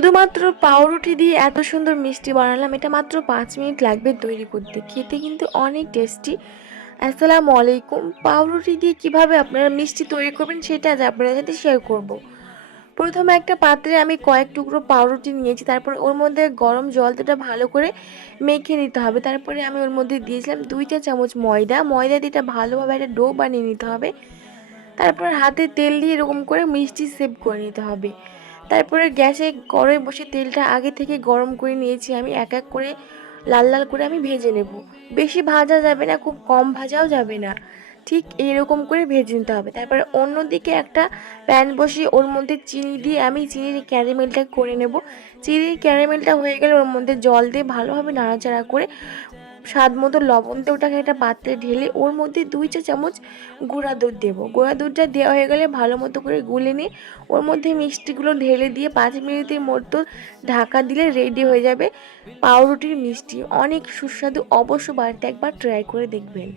শুধুমাত্র পাউরুটি দিয়ে এত সুন্দর মিষ্টি বানালাম, এটা মাত্র 5 মিনিট লাগবে তৈরি করতে। খেতে কিন্তু অনেক টেস্টি। আসসালামু আলাইকুম। পাউরুটি দিয়ে কিভাবে আপনারা মিষ্টি তৈরি করবেন সেটা আজ আপনাদের সাথে শেয়ার করব। প্রথমে একটা পাত্রে আমি কয়েক টুকরো পাউরুটি নিয়েছি, তারপর ওর মধ্যে গরম জলটা ভালো করে মেখে নিতে হবে। তারপরে আমি ওর মধ্যে দিয়েছিলাম 2 চা চামচ ময়দা। ময়দা দিয়ে এটা ভালোভাবে একটা ডো বানিয়ে নিতে হবে। তারপর হাতে তেল দিয়ে এরকম করে মিষ্টি সেভ করে নিতে হবে। তারপরে গ্যাসে কড়াই বসে তেলটা আগে থেকে গরম করে নিয়েছি আমি। এক এক করে লাল লাল করে আমি ভেজে নেব। বেশি ভাজা যাবে না, খুব কম ভাজাও যাবে না, ঠিক এইরকম করে ভেজে নিতে হবে। তারপরে অন্যদিকে একটা প্যান বসিয়ে ওর মধ্যে চিনি দিয়ে আমি চিনির ক্যারামেলটা করে নেব। চিনির ক্যারামেলটা হয়ে গেলে ওর মধ্যে জল দিয়ে ভালোভাবে নাড়াচাড়া করে স্বাদ মতো লবণ দিয়ে ওটাকে একটা পাত্রে ঢেলে ওর মধ্যে 2 চা চামচ গুঁড়া দুধ দেবো। গুঁড়া দুধটা দেওয়া হয়ে গেলে ভালো মতো করে গুলে নিয়ে ওর মধ্যে মিষ্টিগুলো ঢেলে দিয়ে 5 মিনিটের মতো ঢাকা দিলে রেডি হয়ে যাবে পাউরুটির মিষ্টি। অনেক সুস্বাদু, অবশ্য বাড়িতে একবার ট্রাই করে দেখবেন।